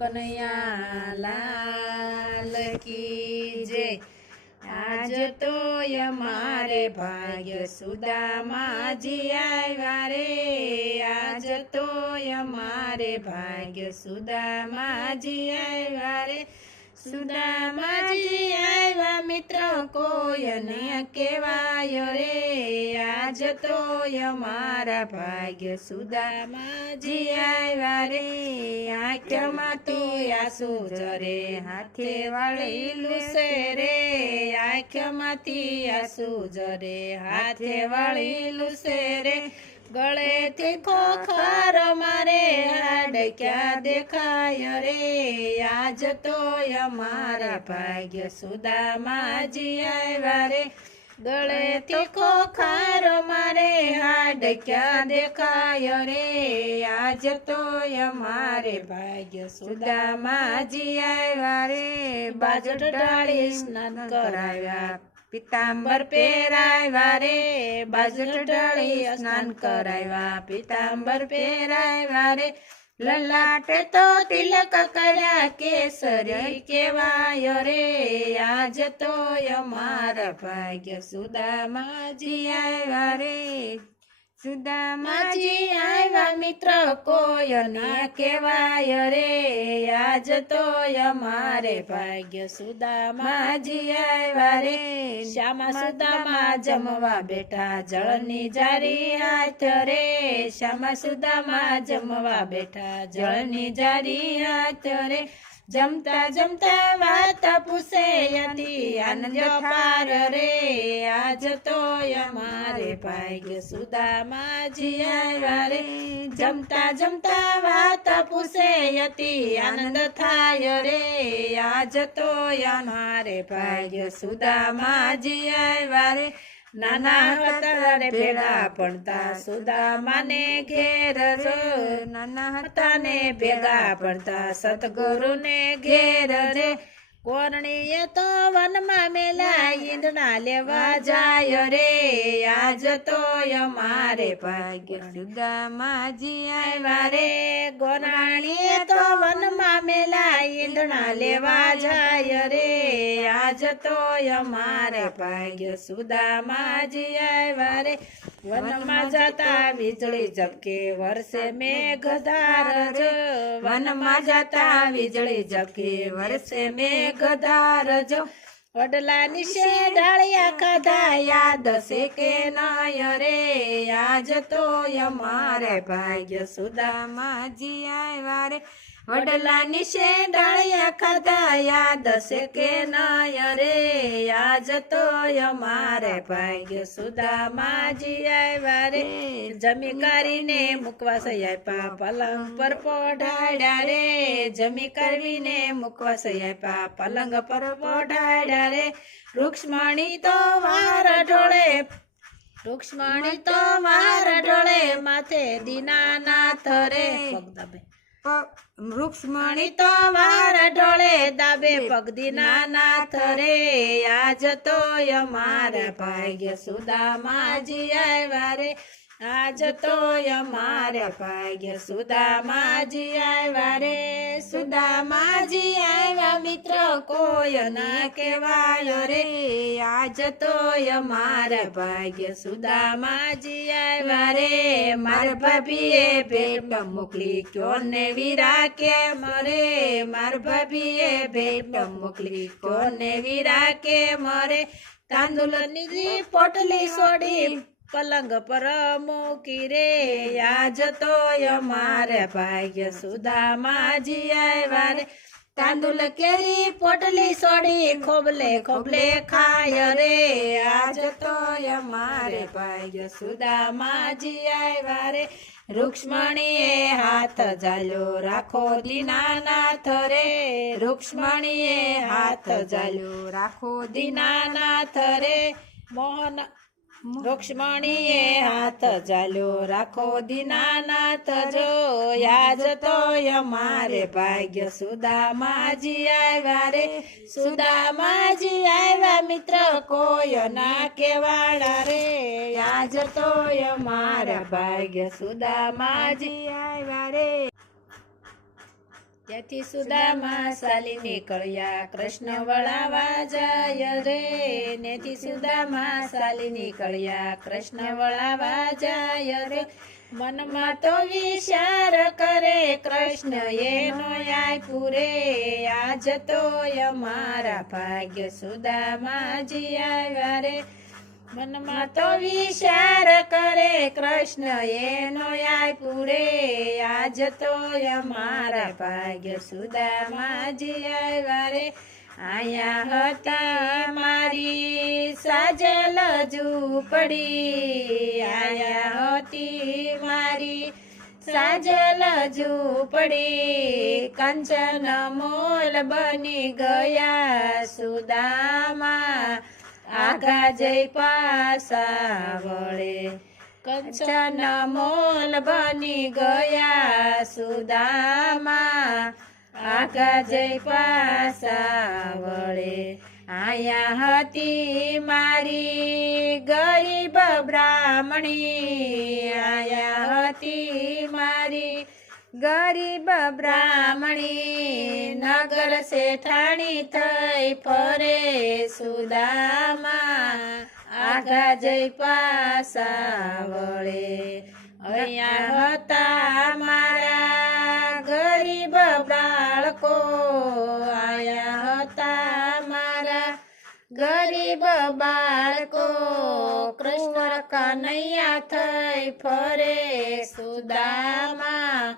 કનૈયા લાલ કી જય। આજ તો અમારે ભાગ્ય સુદામાજી આવ્યા રે, આજ તો અમારે ભાગ્ય સુદામાજી આવ્યા રે। સુદામાજી આવ્યા મિત્ર કોઈને કહેવાય રે, આજ તો અમારા ભાગ્ય સુદામાજી આવ્યા રે। આંખમાં તો આંસુ જરે હાથે વાળેલું છે રે, આંખમાંથી આંસુ જરે હાથે વાળેલું છે રે। ગળેથી ખોખર મારે હાડ ક્યાં દેખાય રે, આજ તો અમારા ભાગ્ય સુદામાજી આવ્યા રે। ગળેથી ખોખર મારે હાડ ક્યાં દેખાય રે, આજ તો અમારે ભાગ્ય સુદામાજી આવ્યા રે। બાજટ ડાળી સ્નાન કરાવ્યા પીતાંબર પહેરાવ્યા રે, બાજટ ડાળી સ્નાન કરાવ્યા પીતાંબર પહેરાવ્યા રે। લલાટે તો તિલક કર્યા કેસરી કહેવાય રે, આજ તો અમારા ભાગ્ય સુદામાજી આવ્યા રે। સુદામાજી આવ્યા મિત્ર કોઈને કહેવાય રે, આજ તો અમારે ભાગ્ય સુદામાજી આવ્યા રે। શ્યામા સુદામા જમવા બેઠા જળની જારી હાથ રે, શ્યામા સુદામા જમવા બેઠા જળની જારી હાથ રે। જમતા જમતા વાત પૂછે હતી આનંદ પાર રે, આજ તો અમારે ભાગ્ય સુદામાજી આવ્યા રે। જમતા જમતા વાત પૂછે હતી આનંદ થાય રે, આજ તો અમારે ભાગ્ય સુદામાજી આવ્યા રે। નાના હતા રે ભેગા ભણતા સુદામાને ઘેર જો, નાના હતા ને ભેગા ભણતા સતગુરુને ઘેર રે। કોરણીએ તો વનમાં મેલા ઈંધણા લેવા જાય રે, આજ તો અમારે ભાગ્ય સુદામાજી આવ્યા રે। ગોરાણીએ તો વનમાં મેલા ઈંધણા લેવા જાય રે, આજ તો અમારે ભાગ્ય સુદામાજી આવ્યા રે। વનમાં જતા વીજળી ઝબકે વરસે મેઘધાર જો, વનમાં જતા વીજળી ઝબકે વરસે મેઘધાર જો। વડલાની શે ડાળિયા ખાધા યાદ છે કે નય રે, આજ તો અમારે ભાગ્ય સુદામાજી આવ્યા રે। વડલાની શે ડાળિયા ખાધા યાદ છે કે નય રે, આજ તો અમારે ભાગ્ય સુદામાજી આવ્યા રે। જમી કરીને મૂકવા સૈયા પલંગ પર પોઢાડ્યા રે, જમી કરીને મૂકવા સૈયા પલંગ પર પોઢાડ્યા રે। રૂક્ષ્મણી તો વાર ઢોળે, રૂક્ષ્મણી તો વાર ઢોળે માથે દીનાનાથ રે, રૂક્ષ્મણી તો વાર ઢોળે દાબે પગ દીનાનાથ રે, આજ તો અમારા ભાગ્ય સુદામાજી આવ્યા રે। આજ તો અમારે ભાગ્ય સુદામાજી આવ્યા રે। સુદામાજી આવ્યા મિત્ર કોઈને કહેવાય રે, આજ તો અમારા ભાગ્ય સુદામાજી આવ્યા રે। મારા ભાભીએ ભેટ મોકલી કોને વીરા કે મરે, મારા ભાભીએ ભેટ મોકલી કોને વીરા કે મરે। તાંદુલની પોટલી છોડી પલંગ પર મૂકી રે, આજ તો અમારે ભાગ્ય સુદામાજી આવ્યા રે। તાંદુલ કેરી પોટલી છોડી ખોબલે ખોબલે ખાય રે, આજ તો અમારે ભાગ્ય સુદામાજી આવ્યા રે। રૂક્ષ્મણીએ હાથ ઝાલ્યો રાખો દીનાનાથ રે, રૂક્ષ્મણીએ હાથ ઝાલ્યો રાખો દીનાનાથ રે। મોહન રૂક્ષ્મણીએ હાથ ઝાલ્યો રાખો દીનાનાથ જો, આજ તો અમારે ભાગ્ય સુદામાજી આવ્યા રે। સુદામાજી આવ્યા મિત્ર કોઈના કહેવાડા રે, આજ તો અમારા ભાગ્ય સુદામાજી આવ્યા રે। ત્યાંથી સુદામા ચાલી નીકળ્યા કૃષ્ણ વળાવા જાય રે નેથી સુદામા ચાલી નીકળ્યા કૃષ્ણ વળાવા જાય રે મનમાં તો વિચાર કરે કૃષ્ણ એનો આપ્યું રે આજ તો અમારા ભાગ્ય સુદામાજી આવ્યા રે મનમાં તો વિચાર કરે કૃષ્ણ એનો આપ્યું રે આજ તો અમારા ભાગ્ય સુદામાજી આવ્યા રે આયા હતા મારી સાજલ ઝૂંપડી આયા હતી મારી સાજલ ઝૂંપડી કંચન મોલ બની ગયા સુદામા આઘા જઈ પાસા વળે કંચન મોલ બની ગયા સુદામા આઘા જઈ પાસા વળે આયા હતી મારી ગરીબ બ્રાહ્મણી આયા હતી મારી ગરીબ બ્રાહ્મણી નગર શેઠાણી થઈ ફરે સુદામા આઘા જઈ પાસા વળે અહીંયા હતા મારા ગરીબ બાળકો આયા હતા મારા ગરીબ બાળકો કૃષ્ણ કનૈયા થઈ ફરે સુદામા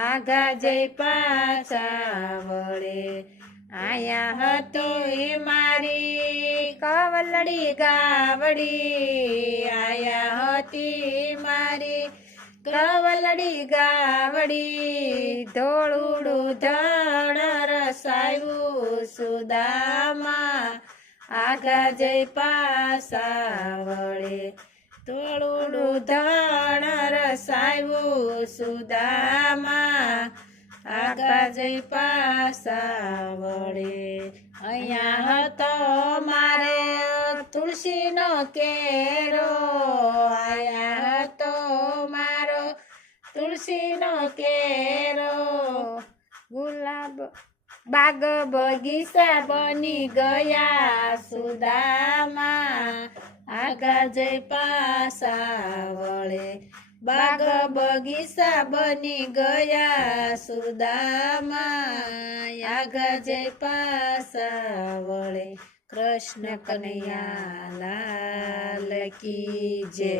આઘા જઈ પાછા વળે આયા હતો એ મારી કવલડી ગાવડી આયા હતી મારી કવલડી ગાવડી ધોળુડું ધણ રસાયું સુદામા આઘા જઈ પાછા વળે ધોળુડું ધણ રસાયું સુદામા આઘા જઈ પાછા વળે અહીંયા હતો મારે તુલસીનો કેરો આયા હતો મારો તુલસીનો કેરો ગુલાબ બાગ બગીચા બની ગયા સુદામા આઘા જઈ પાછા વળે બાગ બગીચા બની ગયા સુદામા આઘા જઈ પાછા વળે કૃષ્ણ કનૈયા લાલ કી જય।